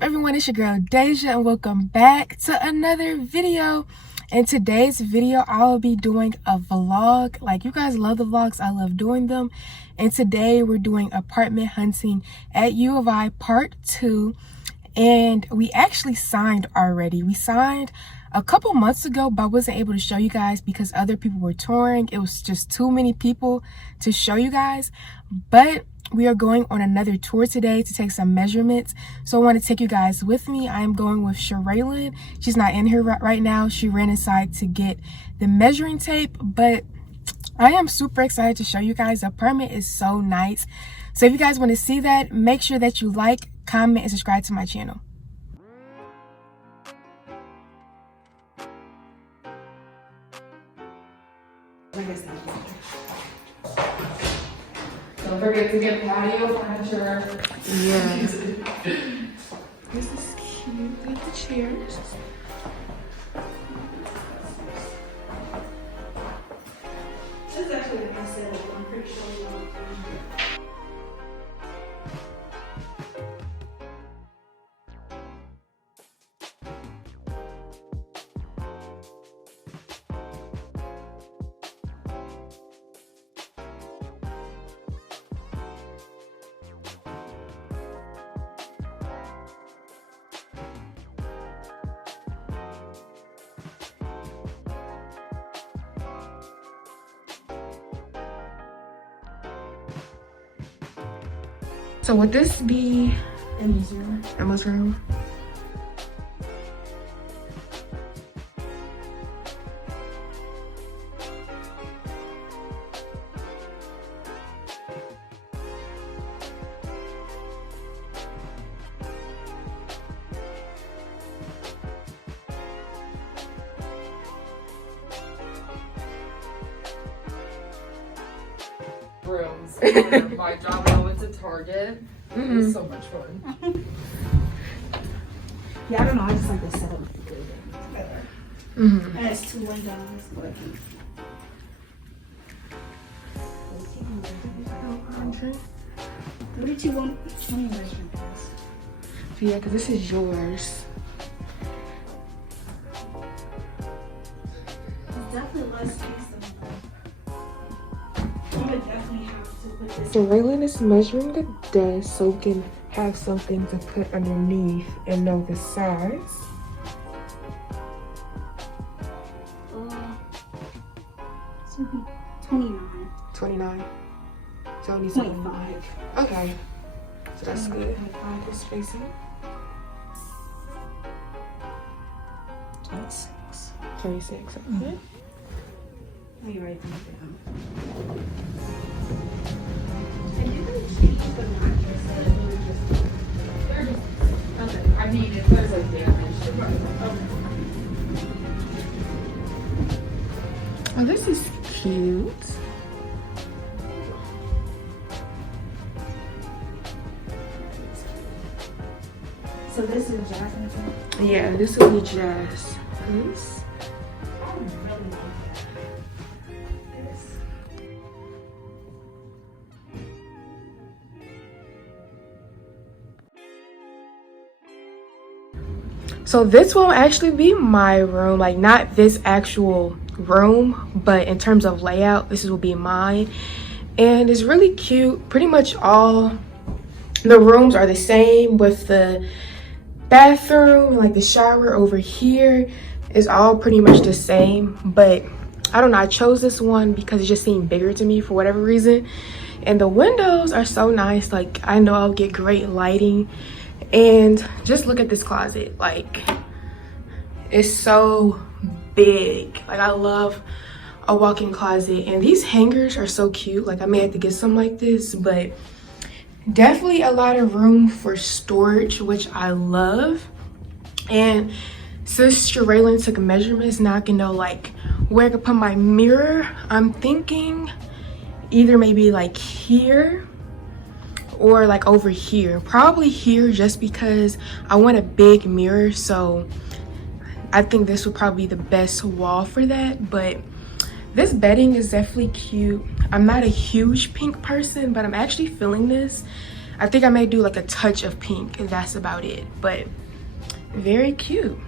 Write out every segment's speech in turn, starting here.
up everyone, it's your girl Deja and welcome back to another video. In today's video I'll be doing a vlog. Like, you guys love the vlogs, I love doing them. And today we're doing apartment hunting at U of I part 2, and we actually signed already. We signed a couple months ago, but I wasn't able to show you guys because other people were touring. It was just too many people to show you guys, but we are going on another tour today to take some measurements. So I want to take you guys with me. I am going with Sharaylin. She's not in here right now. She ran inside to get the measuring tape, but I am super excited to show you guys. The apartment is so nice. So if you guys want to see that, make sure that you like, comment, and subscribe to my channel. Don't forget to get patio furniture. Yeah. This is cute. Look at the chairs. This is actually a nice setup. I'm pretty sure you know. So would this be Emmy's room. Emma's room? Rooms. My job I went to Target. It was so much fun. Yeah, I don't know. I just like the setup better. And it's 2 windows, but. Okay. 3220 measurement. So yeah, because this is yours. It's definitely less space than I would definitely have to put this. So Raylan is measuring the desk so we can have something to put underneath and know the size. This would be 29. 29. So it needs 25. Okay. So that's good. The spacing. 26. 26. Okay. Let me write these down. And you can change the mattress. They're just, okay. I mean, if there's like damage. Oh, this is cute. So this is Jasmine's room. Yeah, this will be Jazz. This. I really like that. This. So this won't actually be my room, like not this actual room, but in terms of layout, this will be mine. And it's really cute. Pretty much all the rooms are the same, with the bathroom, like the shower over here is all pretty much the same. But I don't know, I chose this one because it just seemed bigger to me for whatever reason. And the windows are so nice. Like, I know I'll get great lighting. And just look at this closet. Like, it's so big. Like, I love a walk-in closet. And these hangers are so cute. Like, I may have to get some like this, but definitely a lot of room for storage, which I love. And since Sharaylin took measurements, now I can know like where I could put my mirror. I'm thinking either maybe like here or like over here. Probably here, just because I want a big mirror. So I think this would probably be the best wall for that. But this bedding is definitely cute. I'm not a huge pink person, but I'm actually feeling this. I think I may do like a touch of pink, and that's about it, but very cute.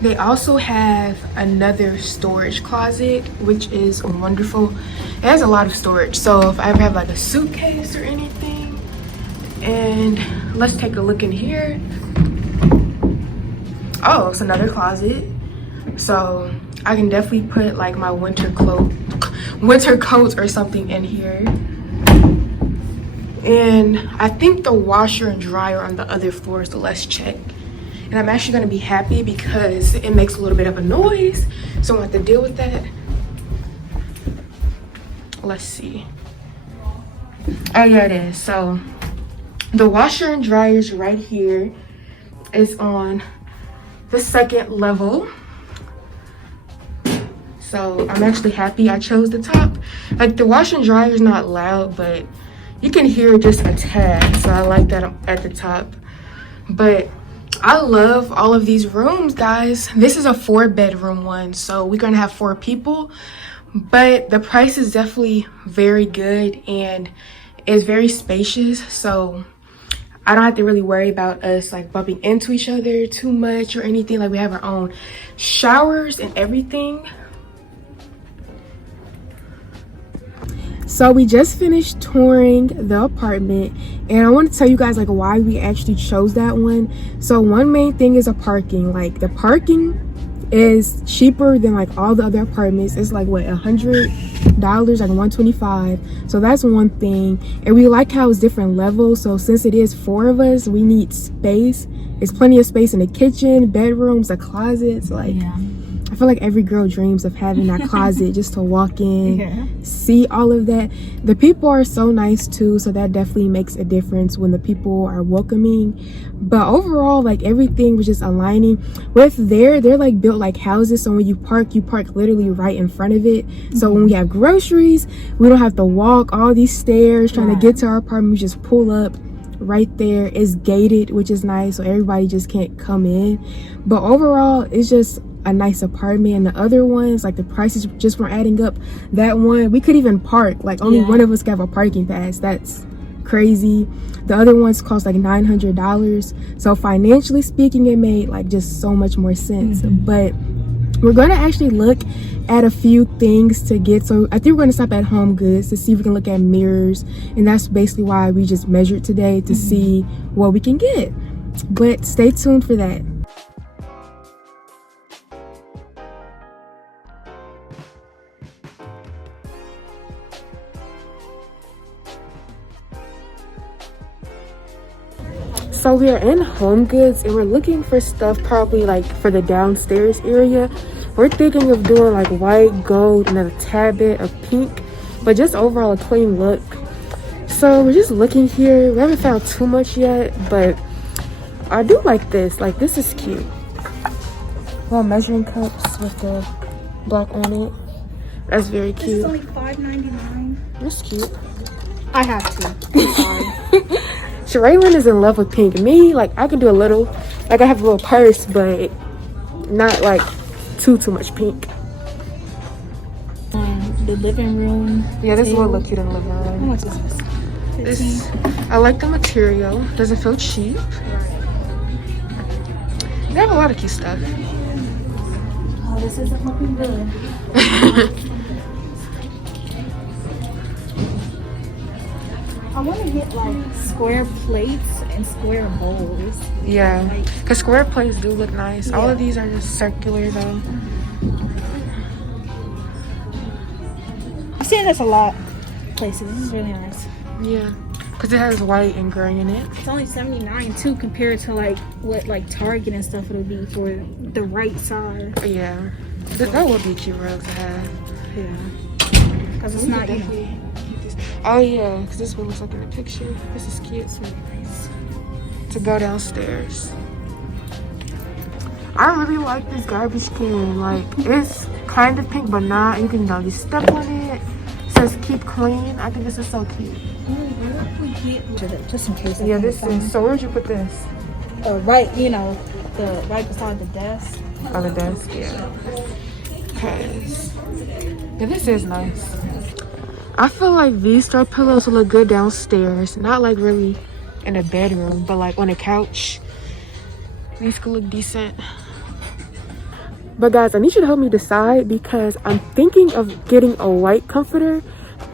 They also have another storage closet, which is wonderful. It has a lot of storage, so if I ever have like a suitcase or anything. And let's take a look in here. Oh, it's another closet, so I can definitely put like my winter coats or something in here. And I think the washer and dryer on the other floor, so let's check. And I'm actually gonna be happy because it makes a little bit of a noise, so I don't have to deal with that. Let's see. Oh yeah, it is. So the washer and dryer is right here. It's on the second level. So I'm actually happy I chose the top. Like the washer and dryer is not loud, but you can hear just a tad. So I like that I'm at the top. But I love all of these rooms, guys. This is a 4-bedroom one, so we're gonna have 4 people, but the price is definitely very good and it's very spacious, so I don't have to really worry about us like bumping into each other too much or anything. Like we have our own showers and everything. So we just finished touring the apartment, and I want to tell you guys like why we actually chose that one. So one main thing is the parking. Like the parking is cheaper than like all the other apartments. It's like what, $100, like $125. So that's one thing. And we like how it's different levels. So since it is 4 of us, we need space. There's plenty of space in the kitchen, bedrooms, the closets. Like yeah. I feel like every girl dreams of having that closet just to walk in, see all of that. The people are so nice too, so that definitely makes a difference when the people are welcoming. But overall, like everything was just aligning with they're like built like houses, so when you park literally right in front of it. So when we have groceries, we don't have to walk all these stairs trying to get to our apartment. We just pull up right there. It's gated, which is nice, so everybody just can't come in. But overall, it's just a nice apartment. And the other ones, like the prices just weren't adding up. That one, we could even park, like only one of us could have a parking pass. That's crazy. The other ones cost like $900, so financially speaking it made like just so much more sense. But we're gonna actually look at a few things to get. So I think we're gonna stop at Home Goods to see if we can look at mirrors, and that's basically why we just measured today to see what we can get. But stay tuned for that. So we are in Home Goods and we're looking for stuff probably like for the downstairs area. We're thinking of doing like white, gold, and then a tad bit of pink, but just overall a clean look. So we're just looking here. We haven't found too much yet, but I do like this. Like this is cute. Well, measuring cups with the black on it. That's very cute. This is only $5.99. That's cute. I have to. I'm sorry. Sharaylin is in love with pink. Me, like I can do a little, like I have a little purse, but not like too much pink. The living room. Yeah, this will look cute in the living room. How much is this? This, I like the material. Doesn't feel cheap. They have a lot of cute stuff. Oh, this isn't looking good. I want to get like square plates and square bowls. Yeah, because square plates do look nice. All of these are just circular though. I've seen this a lot of places. This is really nice. Yeah, because it has white and gray in it. It's only $79 too, compared to like what like Target and stuff it'll be for the right size. Yeah, that would be a cute rug to have. Yeah, because it's not, you know. Oh yeah, because this one looks like in the picture. This is cute. It's really nice to go downstairs. I really like this garbage can. Like it's kind of pink, but not. You can just step on it. It says keep clean. I think this is so cute. Just in case. Yeah, this is. So where'd you put this? Right, you know, right beside the desk. On the desk, yeah. Cause yeah, this is nice. I feel like these throw pillows will look good downstairs. Not like really in a bedroom, but like on a couch. These could look decent. But guys, I need you to help me decide because I'm thinking of getting a white comforter.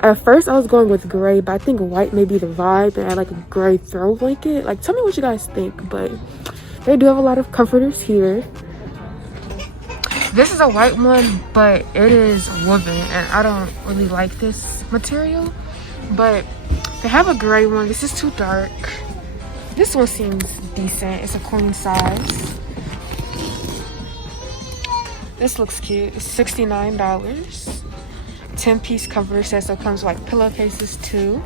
At first I was going with gray, but I think white may be the vibe, and add like a gray throw blanket. Like, tell me what you guys think. But they do have a lot of comforters here. This is a white one, but it is woven, and I don't really like this material. But they have a gray one. This is too dark. This one seems decent. It's a queen size. This looks cute. It's $69. 10-piece comforter set, so it comes with like pillowcases too.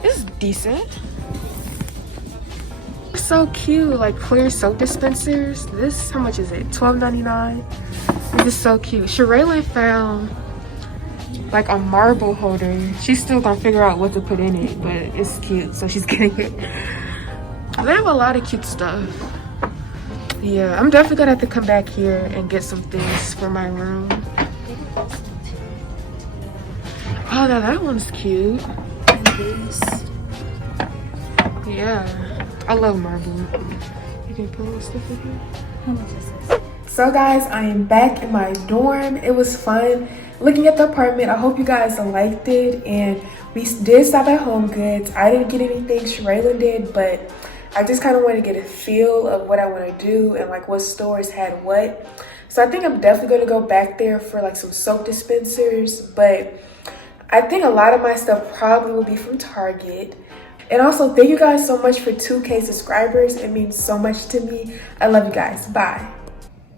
This is decent. It's so cute, like clear soap dispensers. This, how much is it? $12.99. This is so cute. Shirley found like a marble holder. She's still gonna figure out what to put in it, but it's cute, so she's getting it. They have a lot of cute stuff. Yeah, I'm definitely gonna have to come back here and get some things for my room. Oh, now that one's cute. Yeah, I love marble. You can put all stuff in here. How much is this? So guys, I am back in my dorm. It was fun looking at the apartment. I hope you guys liked it, and we did stop at Home Goods. I didn't get anything, Shirley did, but I just kind of want to get a feel of what I want to do and like what stores had what. So I think I'm definitely going to go back there for like some soap dispensers, but I think a lot of my stuff probably will be from Target. And also, thank you guys so much for 2K subscribers. It means so much to me. I love you guys. Bye.